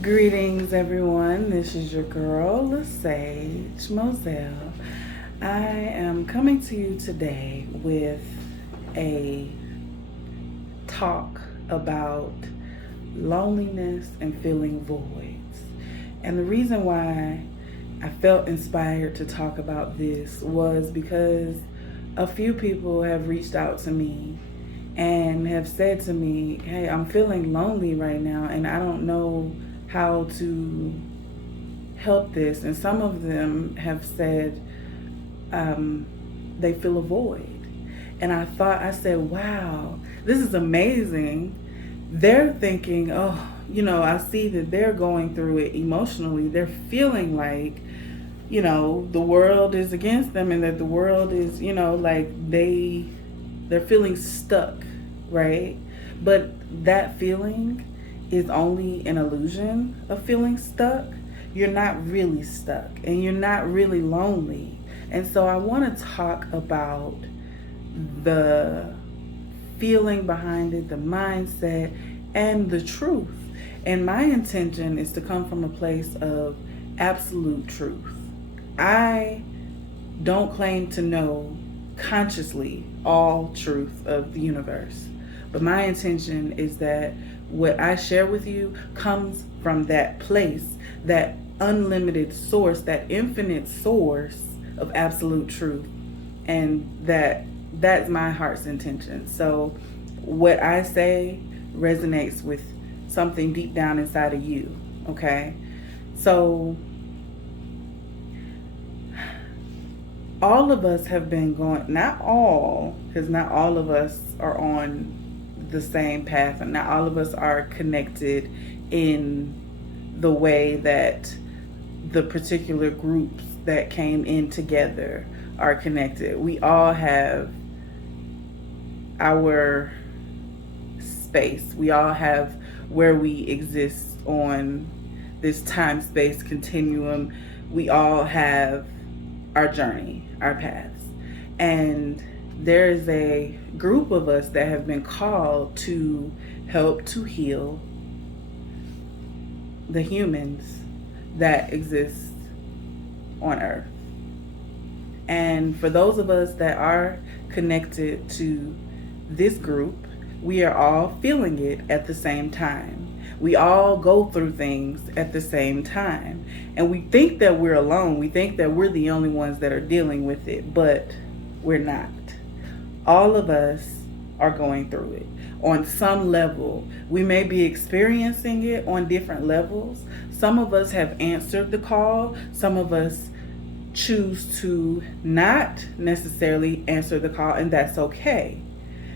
Greetings, everyone. This is your girl, Lesage Moselle. I am coming to you today with a talk about loneliness and feeling voids. And the reason why I felt inspired to talk about this was because a few people have reached out to me and have said to me, "Hey, I'm feeling lonely right now and I don't know how to help this." And some of them have said um, they feel a void. And I said, wow, this is amazing. They're thinking, oh, I see that they're going through it emotionally. They're feeling like, the world is against them and that the world is, like they're feeling stuck, right? But that feeling is only an illusion of feeling stuck. You're not really stuck and you're not really lonely. And so I want to talk about the feeling behind it, the mindset, and the truth. And my intention is to come from a place of absolute truth. I don't claim to know consciously all truth of the universe, but my intention is that what I share with you comes from that place, that unlimited source, that infinite source of absolute truth. And that's my heart's intention. So what I say resonates with something deep down inside of you, okay? So all of us have been going, not all, because not all of us are on the same path, and not all of us are connected in the way that the particular groups that came in together are connected. We all have our space, we all have where we exist on this time space continuum. We all have our journey, our paths. And there is a group of us that have been called to help to heal the humans that exist on Earth. And for those of us that are connected to this group, we are all feeling it at the same time. We all go through things at the same time. And we think that we're alone. We think that we're the only ones that are dealing with it, but we're not. All of us are going through it on some level. We may be experiencing it on different levels. Some of us have answered the call. Some of us choose to not necessarily answer the call, and that's okay.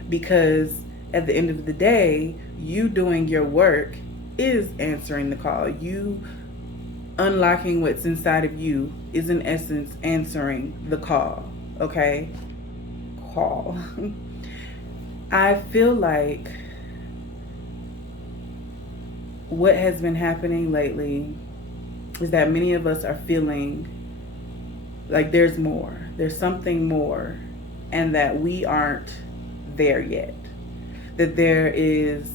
Because at the end of the day, you doing your work is answering the call. You unlocking what's inside of you is in essence answering the call. Okay? Call. I feel like what has been happening lately is that many of us are feeling like there's more. There's something more, and that we aren't there yet. That there is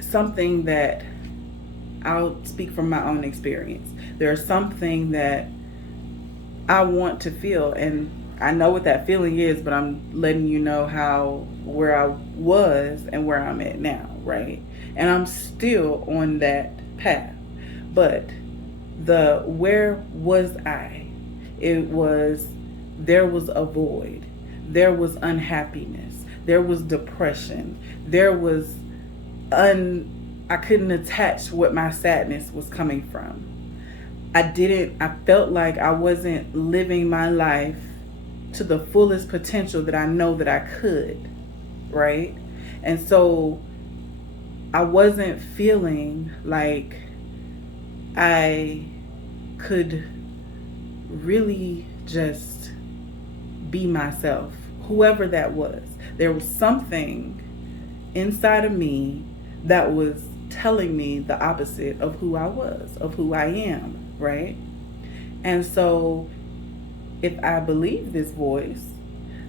something that, I'll speak from my own experience. There's something that I want to feel, and I know what that feeling is, but I'm letting you know where I was and where I'm at now, right? And I'm still on that path. But the where was I? It was, there was a void. There was unhappiness. There was depression. There was I couldn't attach what my sadness was coming from. I felt like I wasn't living my life to the fullest potential that I know that I could, right? And so I wasn't feeling like I could really just be myself, whoever that was. There was something inside of me that was telling me the opposite of who I was, of who I am, right? And so if I believe this voice,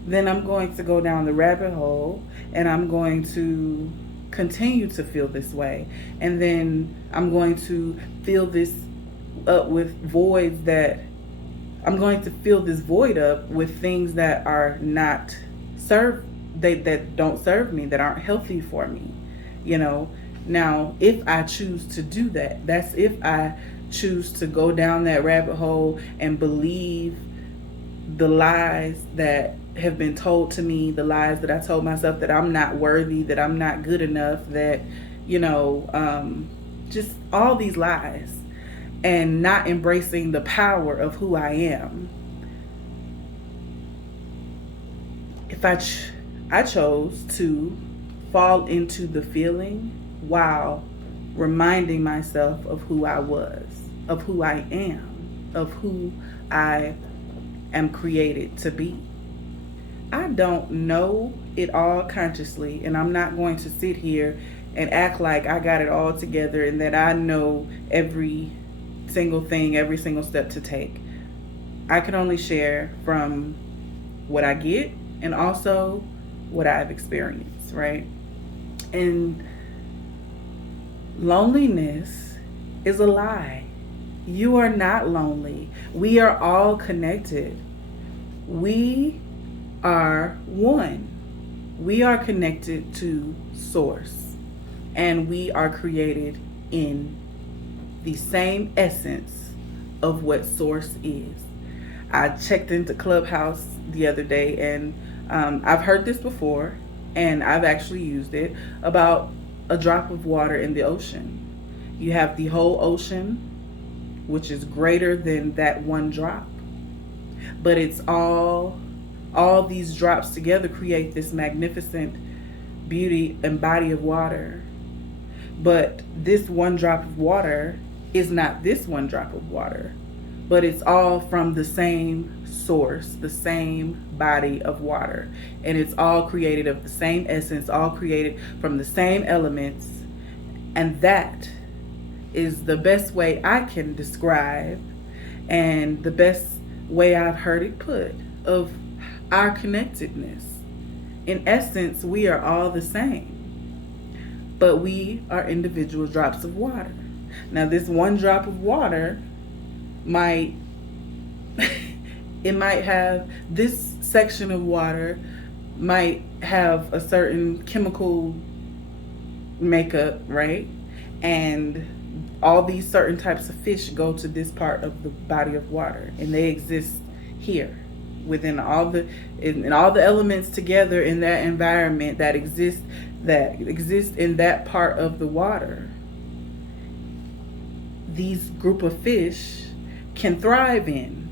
then I'm going to go down the rabbit hole and I'm going to continue to feel this way. And then I'm going to fill this up with voids that I'm going to fill this void up with things that are not serve that don't serve me, that aren't healthy for me. You know, now if I choose to do that, that's if I choose to go down that rabbit hole and believe the lies that have been told to me, the lies that I told myself, that I'm not worthy, that I'm not good enough, that, just all these lies, and not embracing the power of who I am. If I chose to fall into the feeling while reminding myself of who I was, of who I am, of who I am created to be. I don't know it all consciously, and I'm not going to sit here and act like I got it all together and that I know every single thing, every single step to take. I can only share from what I get and also what I've experienced, right? And loneliness is a lie. You are not lonely. We are all connected. We are one. We are connected to Source, and we are created in the same essence of what Source is. I checked into Clubhouse the other day, and I've heard this before, and I've actually used it, about a drop of water in the ocean. You have the whole ocean, which is greater than that one drop, but it's all these drops together create this magnificent beauty and body of water. But this one drop of water is not this one drop of water, but it's all from the same source, the same body of water. And it's all created of the same essence, all created from the same elements. And that is the best way I can describe, and the best way I've heard it put, of our connectedness. In essence, we are all the same, but we are individual drops of water. Now, this one drop of water might it might have, this section of water might have a certain chemical makeup, right? And all these certain types of fish go to this part of the body of water, and they exist here within all the elements together in that environment that exist in that part of the water. These group of fish can thrive in.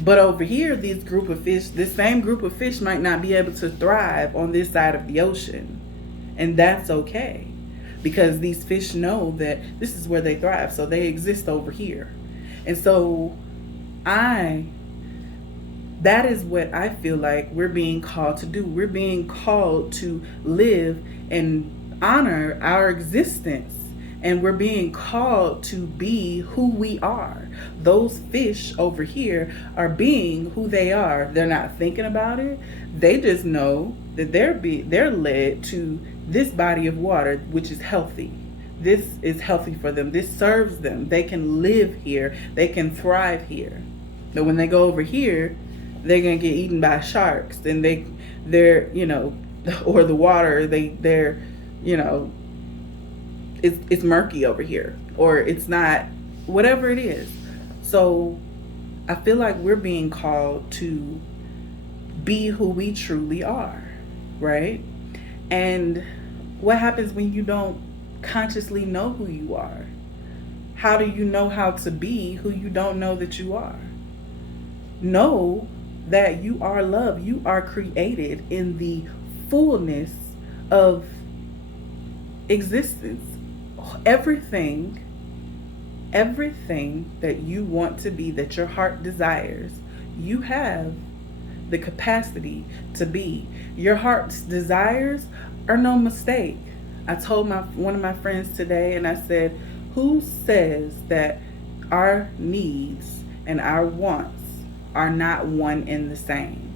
But over here, this same group of fish might not be able to thrive on this side of the ocean. And that's okay, because these fish know that this is where they thrive, so they exist over here. And so that is what I feel like we're being called to do. We're being called to live and honor our existence. And we're being called to be who we are. Those fish over here are being who they are. They're not thinking about it. They just know that they're led to this body of water, which is healthy. This is healthy for them. This serves them. They can live here. They can thrive here. But when they go over here, they're gonna get eaten by sharks. Then they're or the water. They're it's murky over here, or it's not, whatever it is. So I feel like we're being called to be who we truly are, right? And what happens when you don't consciously know who you are? How do you know how to be who you don't know that you are? Know that you are love. You are created in the fullness of existence. Everything that you want to be, that your heart desires, you have the capacity to be. Your heart's desires are no mistake. I told one of my friends today, and I said, who says that our needs and our wants are not one and the same?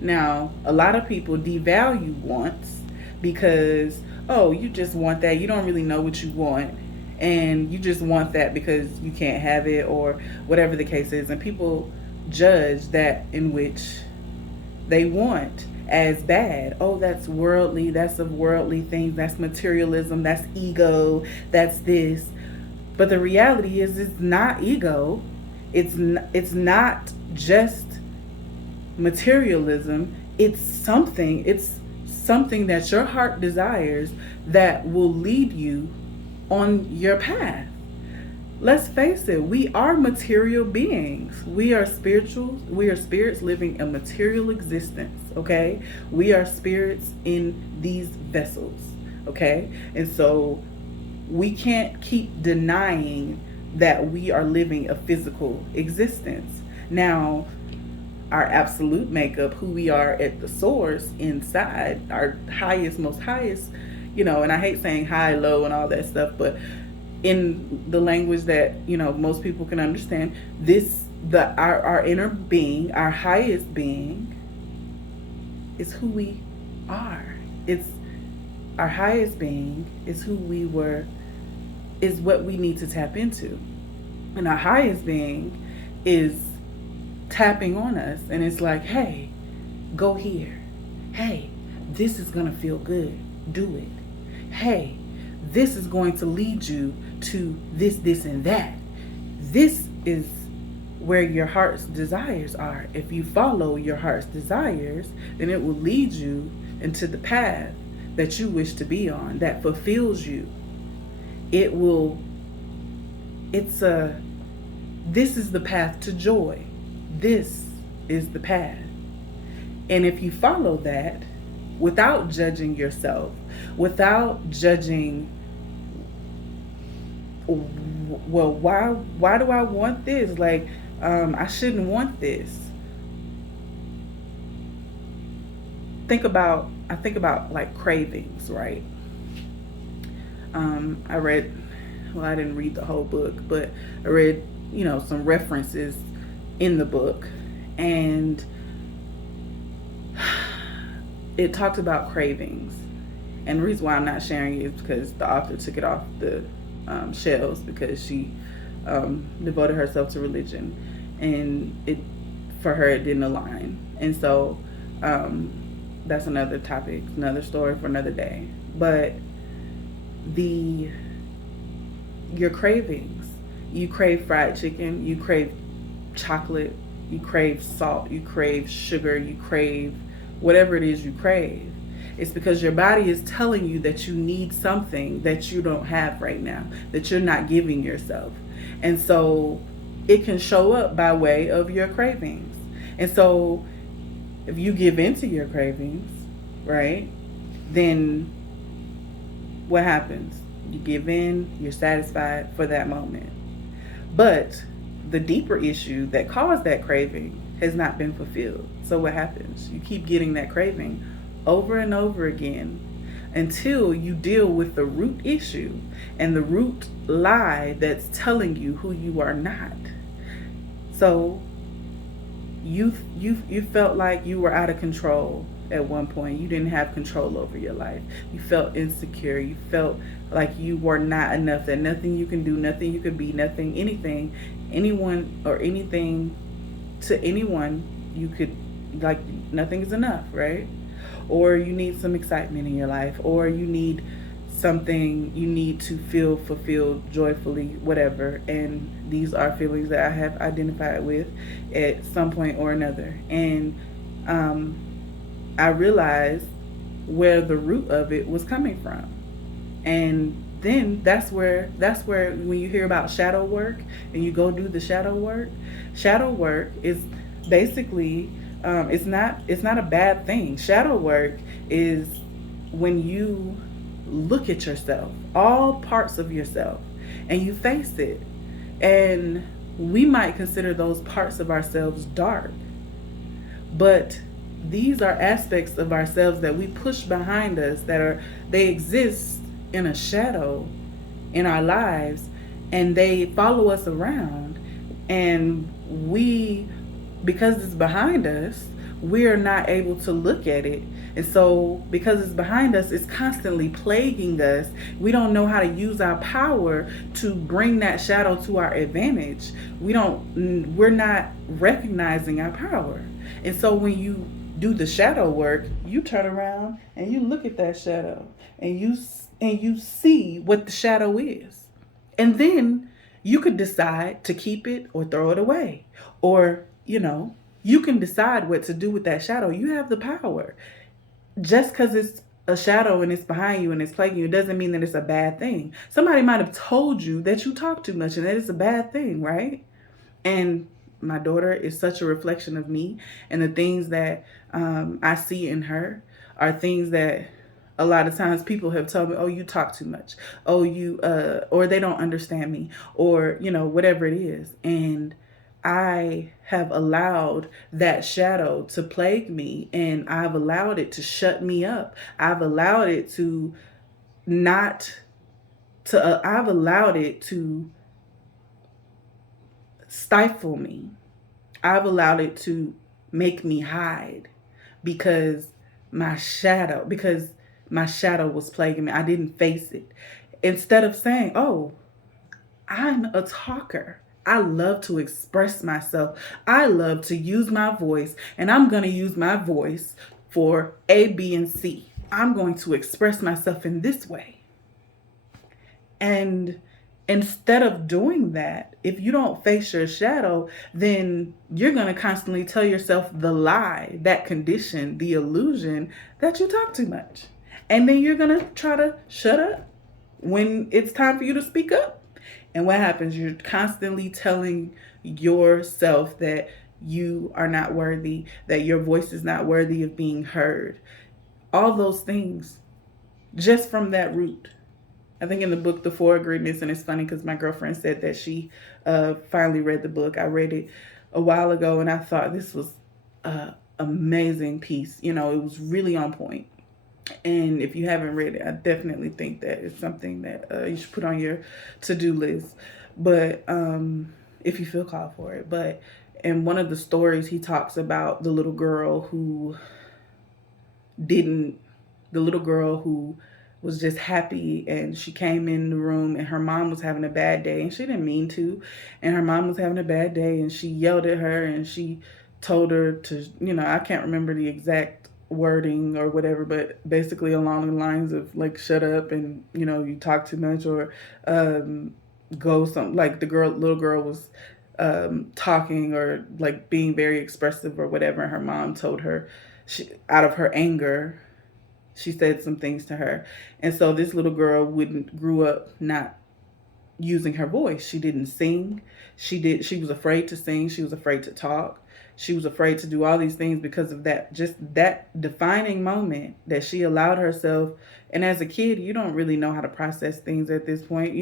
Now, a lot of people devalue wants because, oh, you just want that. You don't really know what you want. And you just want that because you can't have it, or whatever the case is. And people judge that in which they want as bad. Oh, that's worldly. That's of worldly things. That's materialism. That's ego. That's this. But the reality is, it's not ego. It's not just materialism. It's something that your heart desires that will lead you on your path. Let's face it, we are material beings. We are spiritual. We are spirits living a material existence, okay? We are spirits in these vessels, okay? And so we can't keep denying that we are living a physical existence. Now, our absolute makeup, who we are at the source inside, our highest, most highest, and I hate saying high, low, and all that stuff, but in the language that most people can understand, our inner being, our highest being, is who we are. It's our highest being is who we were, is what we need to tap into, and our highest being is tapping on us, and it's like, hey, go here. Hey, this is gonna feel good. Do it. Hey, this is going to lead you to this, and that. This is where your heart's desires are. If you follow your heart's desires, then it will lead you into the path that you wish to be on, that fulfills you. This is the path to joy. This is the path. And if you follow that without judging yourself, without judging, well, why do I want this? Like, I shouldn't want this. I think about like cravings, right? I didn't read the whole book, but I read, some references in the book, and it talked about cravings. And the reason why I'm not sharing it is because the author took it off the shelves, because she devoted herself to religion, and for her it didn't align. And so that's another topic, another story for another day. But your cravings, you crave fried chicken, you crave chocolate, you crave salt, you crave sugar, you crave whatever it is you crave. It's because your body is telling you that you need something that you don't have right now, that you're not giving yourself. And so it can show up by way of your cravings. And so if you give into your cravings, right, then what happens? You give in, you're satisfied for that moment. But the deeper issue that caused that craving has not been fulfilled. So what happens? You keep getting that craving over and over again until you deal with the root issue and the root lie that's telling you who you are not. So you felt like you were out of control at one point. You didn't have control over your life. You felt insecure. You felt like you were not enough, that nothing you can do, nothing you could be, nothing, anything, anyone or anything to anyone you could, like, nothing is enough, right? Or you need some excitement in your life, or you need something, you need to feel fulfilled joyfully, whatever. And these are feelings that I have identified with at some point or another. And I realized where the root of it was coming from. And then that's where when you hear about shadow work and you go do the shadow work is basically it's not a bad thing. Shadow work is when you look at yourself, all parts of yourself, and you face it. And we might consider those parts of ourselves dark, but these are aspects of ourselves that we push behind us, they exist in a shadow in our lives, and they follow us around. And because it's behind us, we're not able to look at it. And so, because it's behind us, it's constantly plaguing us. We don't know how to use our power to bring that shadow to our advantage. We're not recognizing our power. And so, when you do the shadow work, you turn around and you look at that shadow and you see what the shadow is. And then you could decide to keep it or throw it away. Or, you can decide what to do with that shadow. You have the power. Just because it's a shadow and it's behind you and it's plaguing you doesn't mean that it's a bad thing. Somebody might have told you that you talk too much and that it's a bad thing, right? And my daughter is such a reflection of me, and the things that I see in her are things that a lot of times people have told me, oh, you talk too much, oh, or they don't understand me, or whatever it is. And I have allowed that shadow to plague me, and I've allowed it to shut me up. I've allowed it to not I've allowed it to stifle me. I've allowed it to make me hide because because my shadow was plaguing me. I didn't face it. Instead of saying, "Oh, I'm a talker. I love to express myself. I love to use my voice, and I'm going to use my voice for A, B, and C. I'm going to express myself in this way." And instead of doing that, if you don't face your shadow, then you're going to constantly tell yourself the lie, that condition, the illusion that you talk too much. And then you're going to try to shut up when it's time for you to speak up. And what happens? You're constantly telling yourself that you are not worthy, that your voice is not worthy of being heard. All those things just from that root. I think in the book, The Four Agreements, and it's funny because my girlfriend said that she finally read the book. I read it a while ago, and I thought this was an amazing piece. It was really on point. And if you haven't read it, I definitely think that it's something that you should put on your to-do list. But if you feel called for it. But in one of the stories, he talks about the little girl didn't, the little girl who was just happy, and she came in the room and her mom was having a bad day and she didn't mean to, and her mom was having a bad day and she yelled at her and she told her to, I can't remember the exact wording or whatever, but basically along the lines of like, shut up, and you talk too much, or go some, like the little girl was talking or like being very expressive or whatever, and her mom told her, out of her anger, she said some things to her. And so this little girl wouldn't grew up not using her voice. She didn't sing. She was afraid to sing. She was afraid to talk. She was afraid to do all these things because of that, just that defining moment that she allowed herself. And as a kid, you don't really know how to process things at this point.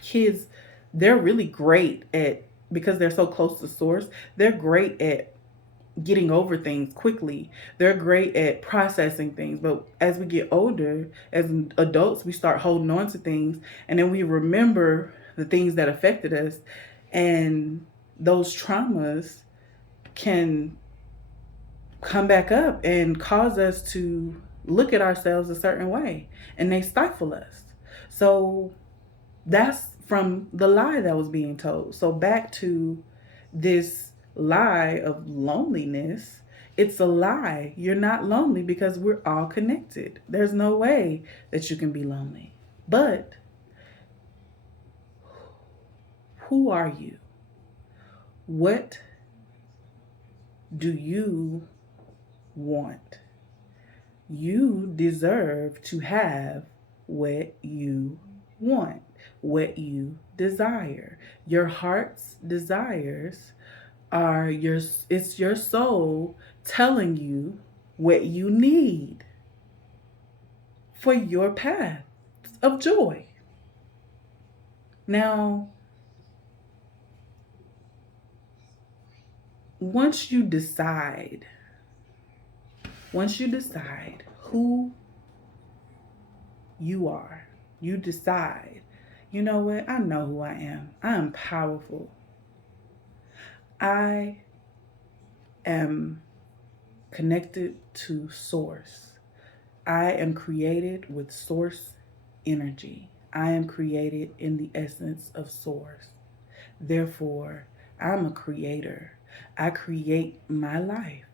Kids, they're really great at, because they're so close to source, they're great at getting over things quickly. They're great at processing things. But as we get older, as adults, we start holding on to things, and then we remember the things that affected us. And those traumas can come back up and cause us to look at ourselves a certain way, and they stifle us. So that's from the lie that was being told. So back to this lie of loneliness. It's a lie. You're not lonely because we're all connected. There's no way that you can be lonely. But who are you? What do you want? You deserve to have what you want, what you desire. Your heart's desires it's your soul telling you what you need for your path of joy. Now, once you decide, who you are, you decide, you know what? I know who I am. I am powerful. I am connected to source. I am created with source energy. I am created in the essence of source. Therefore, I'm a creator. I create my life.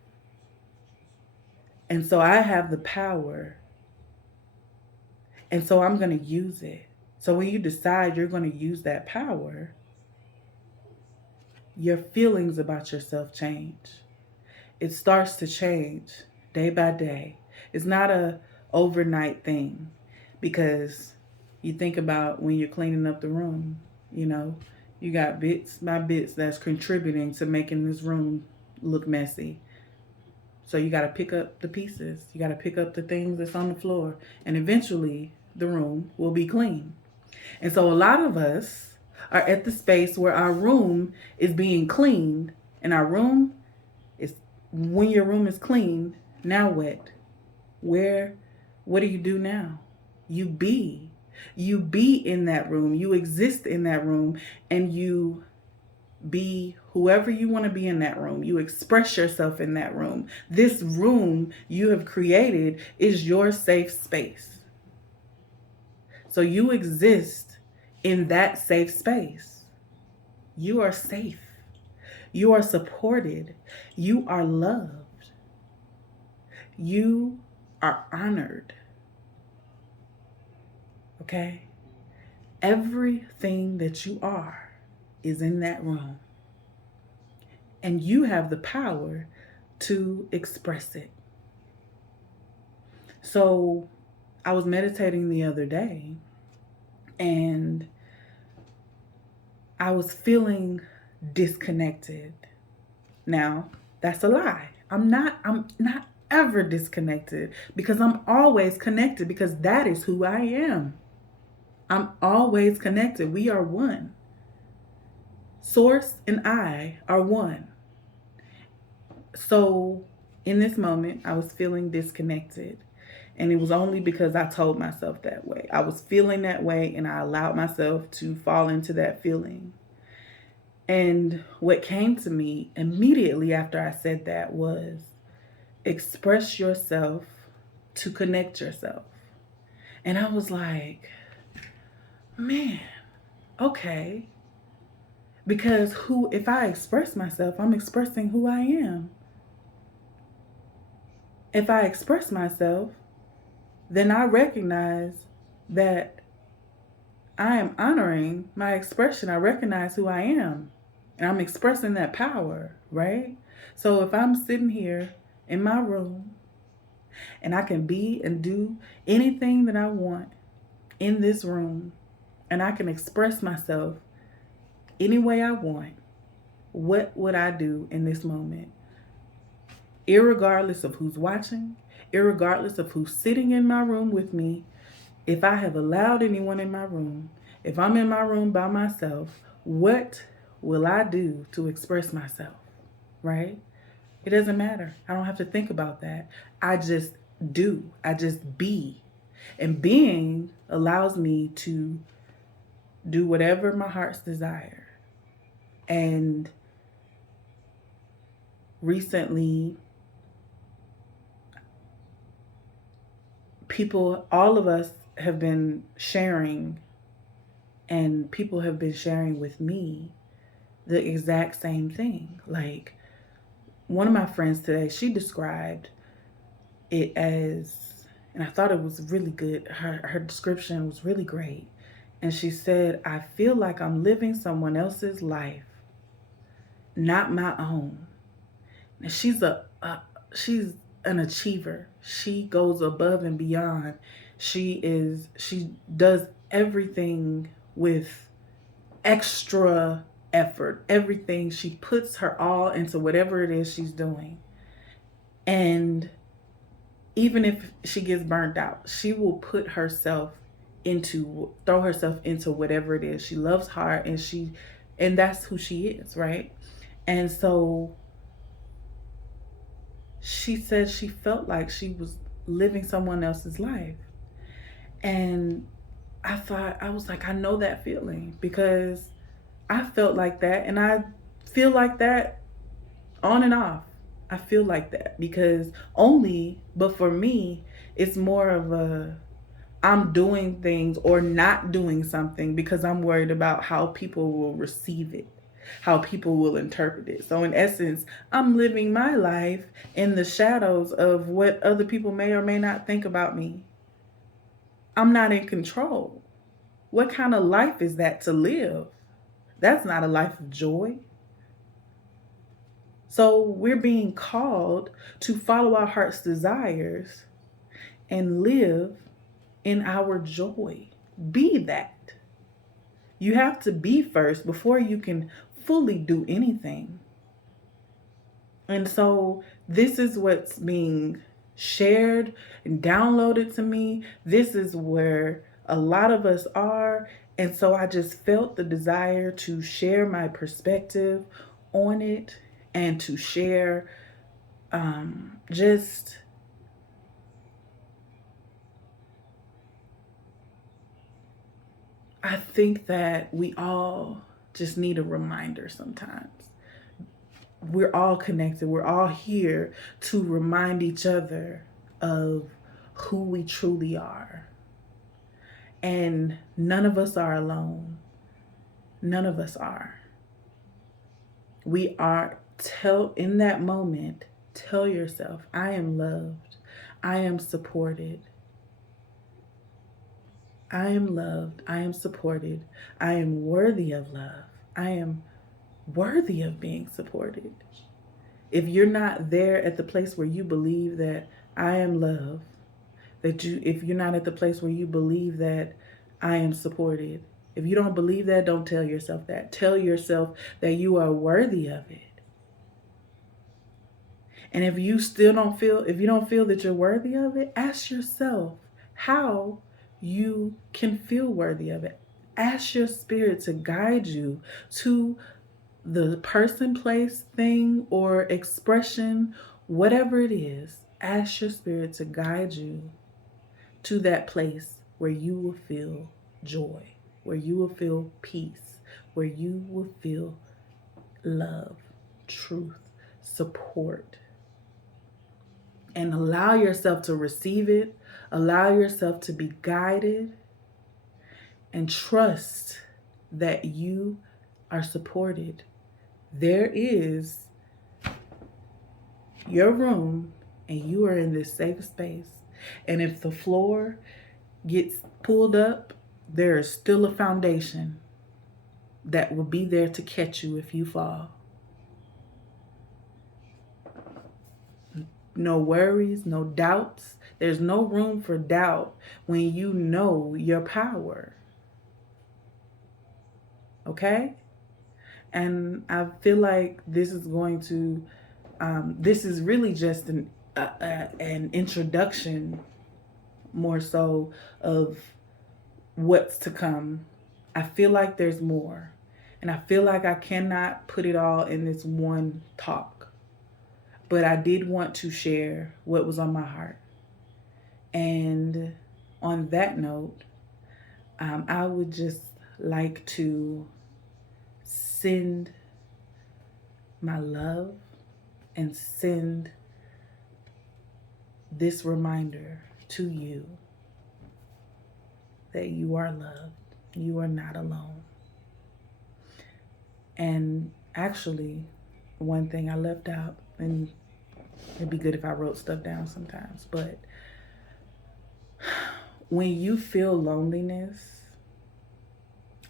And so I have the power. And so I'm going to use it. So when you decide you're going to use that power, your feelings about yourself change. It starts to change day by day. It's not a overnight thing, because you think about when you're cleaning up the room, you know, you got bits by bits that's contributing to making this room look messy. So you got to pick up the pieces. You got to pick up the things that's on the floor, and eventually the room will be clean. And so a lot of us are at the space where our room is being cleaned, and our room is, when your room is clean, now what? Where, what do you do now? You be. You be in that room. You exist in that room, and you be whoever you want to be in that room. You express yourself in that room. This room you have created is your safe space. So you exist in that safe space. You are safe. You are supported. You are loved. You are honored. Okay? Everything that you are is in that room. And you have the power to express it. So I was meditating the other day, and I was feeling disconnected. Now, that's a lie. I'm not ever disconnected, because I'm always connected, because that is who I am. I'm always connected. We are one. Source and I are one. So in this moment, I was feeling disconnected. And it was only because I told myself that way. I was feeling that way, and I allowed myself to fall into that feeling. And what came to me immediately after I said that was, express yourself to connect yourself. And I was like, man, okay. Because if I express myself, I'm expressing who I am. If I express myself, then I recognize that I am honoring my expression. I recognize who I am, and I'm expressing that power, right? So if I'm sitting here in my room, and I can be and do anything that I want in this room, and I can express myself any way I want, what would I do in this moment? Irregardless of who's watching, irregardless of who's sitting in my room with me, if I have allowed anyone in my room, if I'm in my room by myself, what will I do to express myself, right? It doesn't matter. I don't have to think about that. I just do. I just be. And being allows me to do whatever my heart's desire. And recently, all of us have been sharing, and people have been sharing with me the exact same thing. Like, one of my friends today, she described it as, and I thought it was really good. Her description was really great. And she said, I feel like I'm living someone else's life, not my own. And she's an achiever. She goes above and beyond. She does everything with extra effort. Everything, she puts her all into whatever it is she's doing. And even if she gets burnt out, she will throw herself into whatever it is. She loves hard, and that's who she is, right? And so she said she felt like she was living someone else's life. And I was like, I know that feeling, because I felt like that, and I feel like that on and off. I feel like that because but for me, it's more of I'm doing things or not doing something because I'm worried about how people will receive it, how people will interpret it. So, in essence, I'm living my life in the shadows of what other people may or may not think about me. I'm not in control. What kind of life is that to live? That's not a life of joy. So, we're being called to follow our heart's desires and live in our joy. Be that. You have to be first before you can fully do anything. And so this is what's being shared and downloaded to me. This is where a lot of us are. And so I just felt the desire to share my perspective on it and to share just I think that we all just need a reminder sometimes. We're all connected. We're all here to remind each other of who we truly are. And none of us are alone. None of us are. We are, in that moment, tell yourself, I am loved. I am supported. I am loved. I am supported. I am worthy of love. I am worthy of being supported. If you're not there at the place where you believe that I am loved, if you're not at the place where you believe that I am supported, if you don't believe that, don't tell yourself that. Tell yourself that you are worthy of it. And if you don't feel that you're worthy of it, ask yourself how you can feel worthy of it. Ask your spirit to guide you to the person, place, thing, or expression, whatever it is. Ask your spirit to guide you to that place where you will feel joy, where you will feel peace, where you will feel love, truth, support. And allow yourself to receive it, allow yourself to be guided, and trust that you are supported. There is your room, and you are in this safe space. And if the floor gets pulled up, there is still a foundation that will be there to catch you if you fall. No worries, no doubts. There's no room for doubt when you know your power. Okay? And I feel like this is going to, this is really just an introduction more so of what's to come. I feel like there's more. And I feel like I cannot put it all in this one talk. But I did want to share what was on my heart. And on that note, I would just like to send my love and send this reminder to you that you are loved. You are not alone. And actually, one thing I left out, and it'd be good if I wrote stuff down sometimes, but when you feel loneliness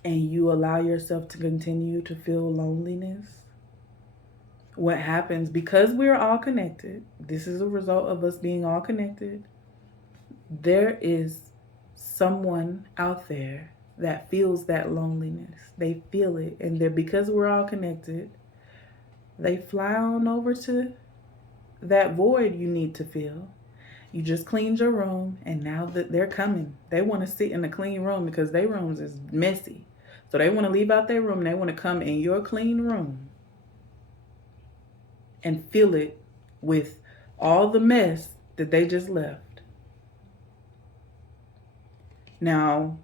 and you allow yourself to continue to feel loneliness, what happens, because we're all connected, this is a result of us being all connected, there is someone out there that feels that loneliness. They feel it, and because we're all connected, they fly on over to that void you need to fill. You just cleaned your room, and now that they're coming, they want to sit in a clean room because their rooms is messy. So they want to leave out their room and they want to come in your clean room and fill it with all the mess that they just left. Now,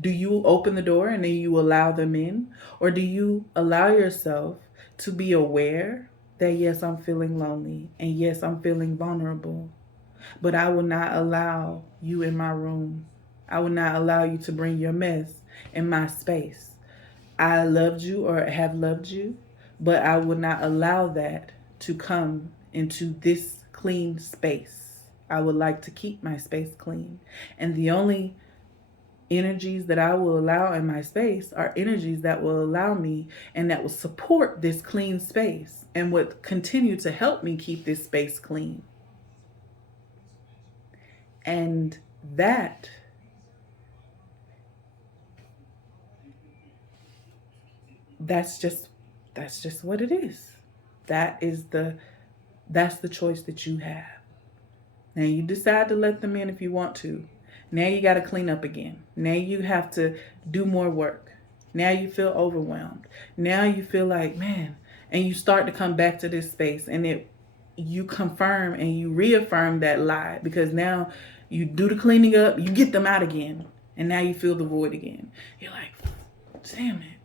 do you open the door and then you allow them in? Or do you allow yourself to be aware that yes, I'm feeling lonely and yes, I'm feeling vulnerable, but I will not allow you in my room. I will not allow you to bring your mess in my space. I loved you or have loved you, but I will not allow that to come into this clean space. I would like to keep my space clean. And the only energies that I will allow in my space are energies that will allow me and that will support this clean space and would continue to help me keep this space clean. And that that's just that's just what it is. That is that's the choice that you have. Now you decide to let them in if you want to. Now you got to clean up again. Now you have to do more work. Now you feel overwhelmed. Now you feel like, man, and you start to come back to this space and it you confirm and you reaffirm that lie because now you do the cleaning up, you get them out again, and now you feel the void again. You're like, damn it.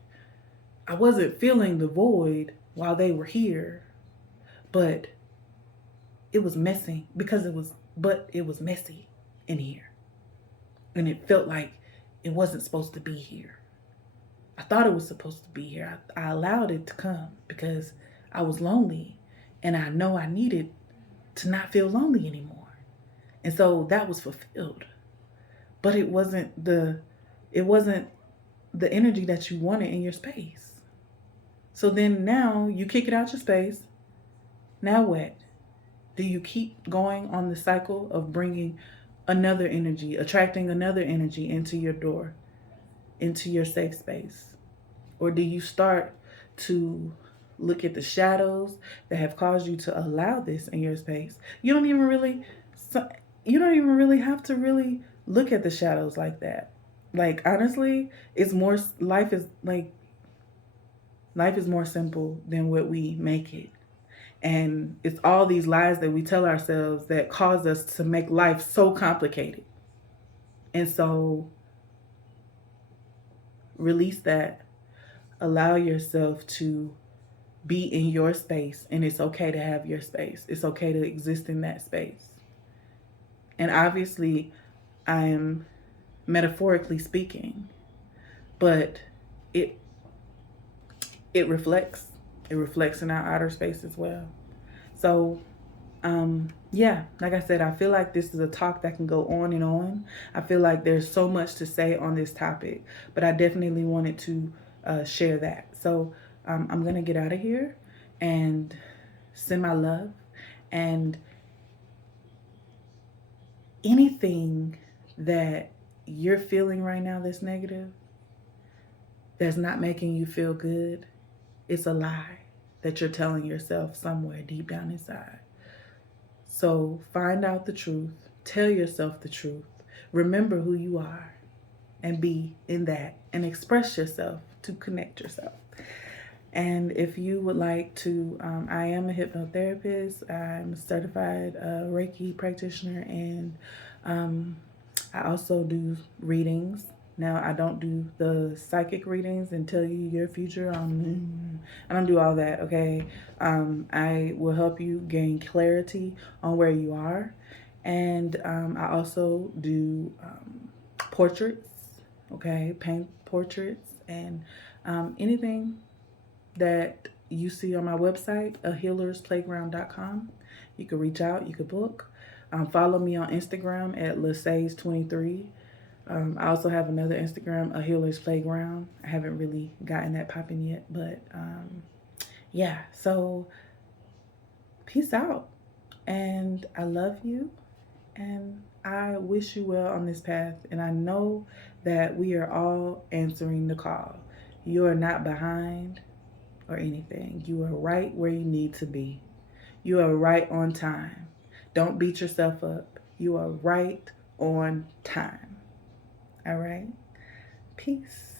I wasn't feeling the void while they were here, but it was messy because it was messy in here. And it felt like it wasn't supposed to be here. I thought it was supposed to be here. I allowed it to come because I was lonely and I know I needed to not feel lonely anymore. And so that was fulfilled. But it wasn't the energy that you wanted in your space. So then now you kick it out your space. Now what? Do you keep going on the cycle of bringing another energy, attracting another energy into your door, into your safe space? Or do you start to look at the shadows that have caused you to allow this in your space? You don't even really have to really look at the shadows like that. Like honestly, it's more life is more simple than what we make it. And it's all these lies that we tell ourselves that cause us to make life so complicated. And so release that. Allow yourself to be in your space. And it's okay to have your space. It's okay to exist in that space. And obviously, I am metaphorically speaking, but it it reflects. It reflects in our outer space as well. So yeah, like I said, I feel like this is a talk that can go on and on. I feel like there's so much to say on this topic, but I definitely wanted to share that. So I'm going to get out of here and send my love. And anything that you're feeling right now that's negative, that's not making you feel good, it's a lie that you're telling yourself somewhere deep down inside. So find out the truth, tell yourself the truth, remember who you are, and be in that and express yourself to connect yourself. And if you would like to, I am a hypnotherapist, I'm a certified Reiki practitioner, and I also do readings. Now, I don't do the psychic readings and tell you your future. I don't do all that, okay? I will help you gain clarity on where you are. And I also do portraits, okay? Paint portraits and anything that you see on my website, ahealersplayground.com. You can reach out, you can book. Follow me on Instagram at Lasage23. I also have another Instagram, A Healer's Playground. I haven't really gotten that popping yet, but yeah. So peace out, and I love you, and I wish you well on this path. And I know that we are all answering the call. You are not behind or anything. You are right where you need to be. You are right on time. Don't beat yourself up. You are right on time. All right? Peace.